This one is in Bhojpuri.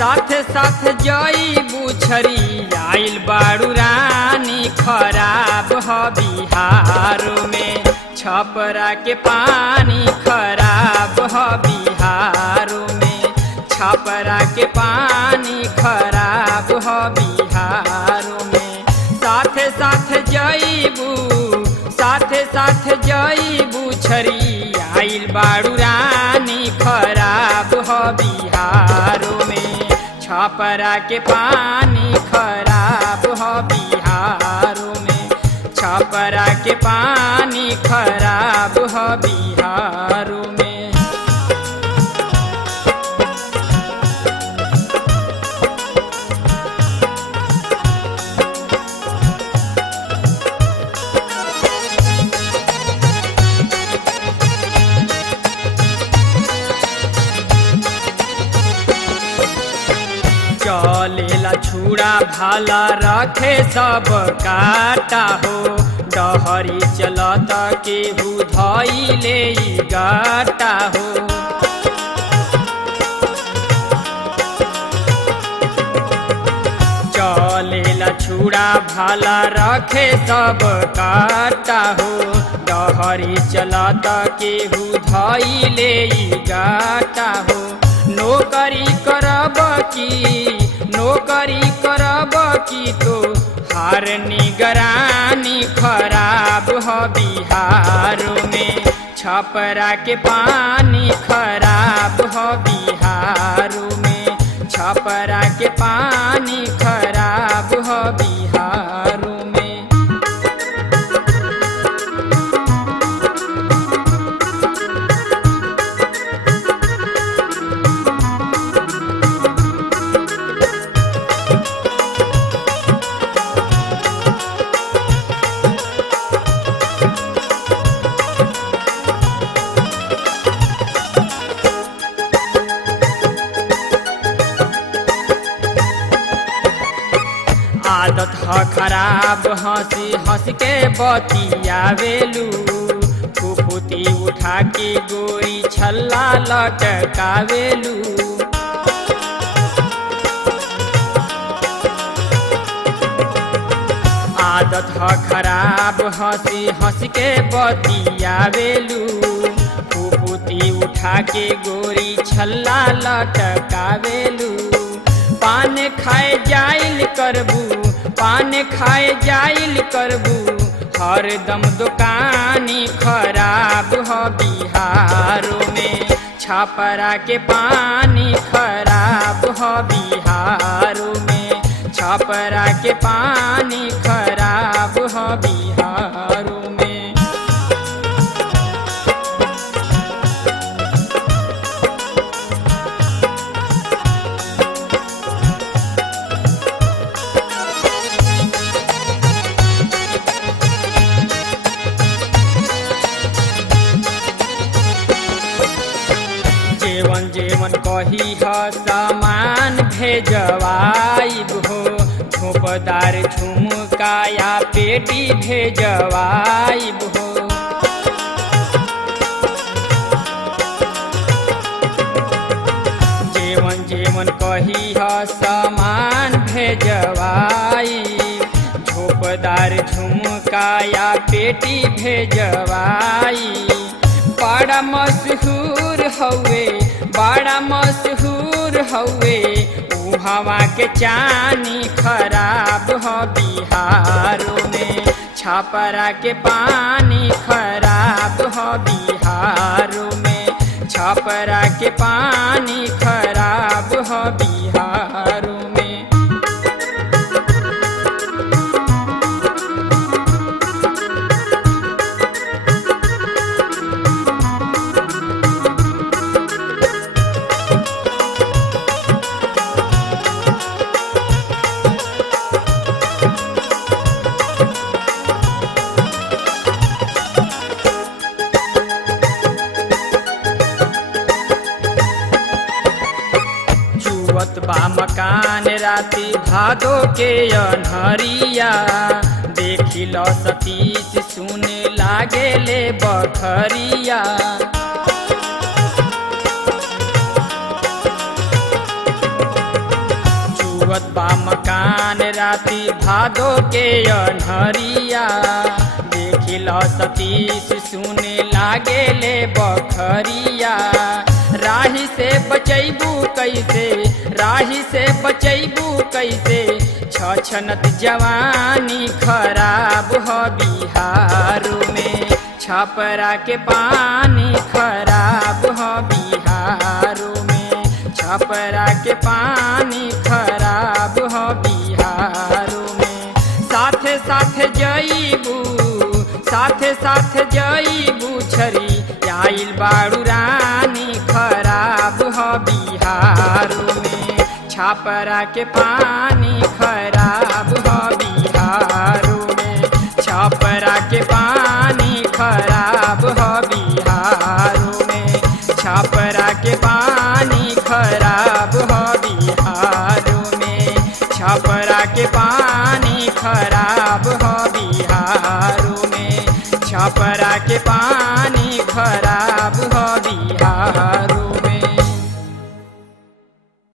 साथे साथ जईबू छरी आइल बाड़ू रानी खराब ह बिहार में छपरा के पानी खराब ह बिहार में छपरा के पानी खराब ह बिहार में साथे साथ जईबू छरी आइल बाड़ू रानी खराब ह बिहार में छपरा के पानी खराब ह बिहार में छपरा के पानी खराब ह बिहार में। चलेला छुड़ा भाला रखे सब काटा हो डहरी चलत केहू धइले गाटा हो। चलेला छुड़ा भाला रखे सब काटा हो डहरी चलत केहू धइले गाटा हो। नौकरी करब की तो हार निगरानी खराब ह बिहार में छपरा के पानी खराब ह बिहार में छपरा के पानी खराब ह बिहार में। आदत ह खराब हंस के बतियावेलू फुफुती उठा के गोरी छल्ला लटकावेलू। आदत ह खराब हंस के बतियावेलू फुफुती उठा के गोरी छल्ला लटकावेलू। पान खाए जाइल करबू हरदम दुकानी खराब ह बिहार में छपरा के पानी खराब ह बिहार में छपरा के पानी खराब ह बिहार में। जेवन कही ह सामान भेजवाइब हो झोपदार झुमकाया पेटी भेजवाइब हो। जेवन कही ह सामान भेजवाई झोपदार झुमकाया पेटी भेजवाई। बड़ा मशहूर हवे उहवा के चानी खराब ह बिहार में छपरा के पानी खराब ह बिहार में छपरा के पानी खराब ह बिहार में। बा मकान राती भादो के अन्हरिया देखी लो सतीश सुने लागे ले बखरिया। भादो के अनहरिया देखिल सतीश सुने लागे ले बखरिया। राही से बचैबू कैसे, राही से बचैबू कैसे, छछनत जवानी खराब हो बिहारो में। छपरा के पानी खराब हो बिहारो में, छपरा के पानी खराब हो बिहारो में। साथे साथे जईबू, साथे साथे जईबू छरी आइल बाड़ू रानी खराब हो बिहारो में। छपरा के पानी खराब हो बिहारो में, छपरा के पानी खराब हो बिहारो में, छपरा के पानी खराब हो बिहारो में, छपरा के पानी खराब हो बिहारो में, छपरा के पानी खराब